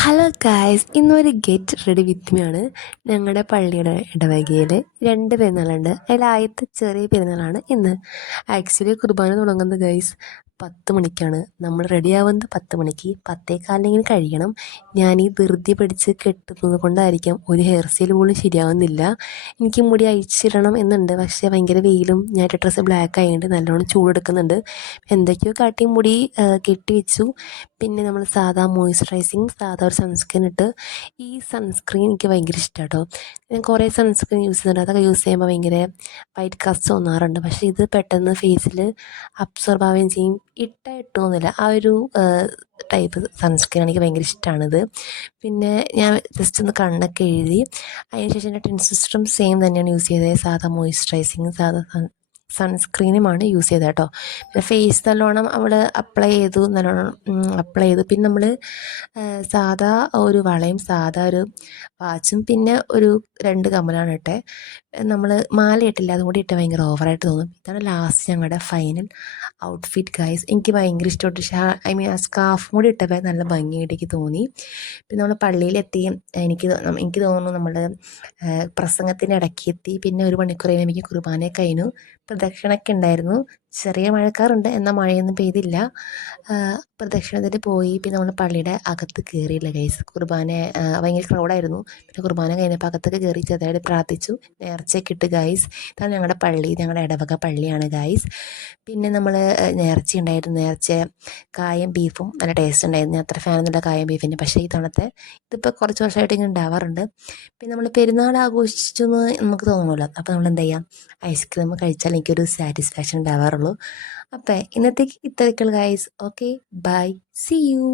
Hello guys, ഇന്നൊരു get ready with me ആണ്. ഞങ്ങളുടെ പള്ളിയുടെ ഇടവകയിൽ 2 പെരുന്നാളുണ്ട്. അതിൽ ആദ്യത്തെ ചെറിയ പെരുന്നാളാണ് ഇന്ന്. ആക്ച്വലി കുർബാന തുടങ്ങുന്നത് ഗൈസ് 10 മണിക്കാണ്. നമ്മൾ റെഡിയാവുന്നത് 10 മണിക്ക്. 10:15 കഴിയണം. ഞാൻ ഈ ധൃതി പിടിച്ച് കെട്ടുന്നത് കൊണ്ടായിരിക്കാം ഒരു ഹെയർ സ്റ്റൈൽ പോലും ശരിയാവുന്നില്ല. എനിക്ക് മുടി അഴിച്ചിടണം എന്നുണ്ട്, പക്ഷേ ഭയങ്കര വെയിലും ഞാൻ ഇട്ട ഡ്രസ്സ് ബ്ലാക്ക് ആയതുകൊണ്ട് നല്ലോണം ചൂടെടുക്കുന്നുണ്ട്. എന്തൊക്കെയോ കാട്ടി മുടി കെട്ടി വെച്ചു. പിന്നെ നമ്മൾ സാധാ മോയ്സ്ചറൈസിങ്, സാധാ ഒരു സൺസ്ക്രീൻ ഇട്ട്. ഈ സൺസ്ക്രീൻ എനിക്ക് ഭയങ്കര ഇഷ്ടമാണ് കേട്ടോ. ഞാൻ കുറേ സൺസ്ക്രീൻ യൂസ് ചെയ്യുന്നുണ്ട്. അതൊക്കെ യൂസ് ചെയ്യുമ്പോൾ ഭയങ്കര വൈറ്റ് കാസ്റ്റ് തോന്നാറുണ്ട്. പക്ഷേ ഇത് പെട്ടെന്ന് ഫേസിൽ അബ്സോർബ് ആവുകയും ചെയ്യും. ഇട്ടൊന്നുമില്ല. ആ ഒരു ടൈപ്പ് സൺസ്ക്രീൻ എനിക്ക് ഭയങ്കര ഇഷ്ടമാണിത്. പിന്നെ ഞാൻ ജസ്റ്റ് ഒന്ന് കണ്ണൊക്കെ എഴുതി. അതിനുശേഷം എൻ്റെ ടിൻ സിസ്റ്ററും സെയിം തന്നെയാണ് യൂസ് ചെയ്തത്. സാധാ മോയ്സ്ചറൈസിങ്, സാധാ സൺസ്ക്രീനുമാണ് യൂസ് ചെയ്തത് കേട്ടോ. പിന്നെ ഫേസ് നല്ലോണം അവൾ അപ്ലൈ ചെയ്തു, നല്ലോണം അപ്ലൈ ചെയ്തു. പിന്നെ നമ്മൾ സാധാ ഒരു വളയും സാധാ ഒരു വാച്ചും പിന്നെ ഒരു 2 കമ്മലാണ് ഇട്ടത്. നമ്മൾ മാല ഇട്ടില്ല, അതും കൂടി ഇട്ട് ഭയങ്കര ഓവറായിട്ട് തോന്നും. ഇതാണ് ലാസ്റ്റ് ഞങ്ങളുടെ ഫൈനൽ ഔട്ട്ഫിറ്റ് ഗൈസ്. എനിക്ക് ഭയങ്കര ഇഷ്ടപ്പെട്ടു. ആ സ്കാർഫും കൂടി ഇട്ടപ്പോൾ നല്ല ഭംഗിയായിട്ട് എനിക്ക് തോന്നി. പിന്നെ നമ്മൾ പള്ളിയിലെത്തി. എനിക്ക് തോന്നുന്നു നമ്മൾ പ്രസംഗത്തിൻ്റെ ഇടയ്ക്ക് എത്തി. പിന്നെ 1 മണിക്കൂർ കഴിയുമ്പോൾ കുർബാന കഴിഞ്ഞു. പ്രദക്ഷിണമൊക്കെ ഉണ്ടായിരുന്നു. ചെറിയ മഴക്കാറുണ്ട്, എന്നാൽ മഴയൊന്നും പെയ്തില്ല. പ്രദക്ഷിണത്തിന് പോയി. പിന്നെ നമ്മൾ പള്ളിയുടെ അകത്ത് കയറിയില്ല ഗൈസ്. കുർബാന ഭയങ്കര ക്രൗഡായിരുന്നു. പിന്നെ കുർബാന കഴിഞ്ഞപ്പോൾ അകത്തൊക്കെ കയറി ചെറുതായിട്ട് പ്രാർത്ഥിച്ചു, നേർച്ചയൊക്കെ ഇട്ട് ഗൈസ്. ഇതാണ് ഞങ്ങളുടെ പള്ളി, ഞങ്ങളുടെ ഇടവക പള്ളിയാണ് ഗൈസ്. പിന്നെ നമ്മൾ നേർച്ച ഉണ്ടായിരുന്നു. നേർച്ച കായും ബീഫും നല്ല ടേസ്റ്റ് ഉണ്ടായിരുന്നു. ഞാൻ അത്ര ഫാനൊന്നുമില്ല കായും ബീഫിൻ്റെ, പക്ഷേ ഇതിപ്പോൾ കുറച്ച് വർഷമായിട്ട് ഇങ്ങനെ ഉണ്ടാവാറുണ്ട്. പിന്നെ നമ്മൾ പെരുന്നാൾ ആഘോഷിച്ചു എന്ന് നമുക്ക് തോന്നണമല്ലോ. അപ്പോൾ നമ്മൾ എന്താ ചെയ്യുക, ഐസ്ക്രീം കഴിച്ചാൽ എനിക്കൊരു സാറ്റിസ്ഫാക്ഷൻ ഉണ്ടാവാറുള്ളൂ. അപ്പോൾ ഇന്നത്തേക്ക് ഇത്രയൊക്കെയുള്ളൂ guys. Okay, bye, see U.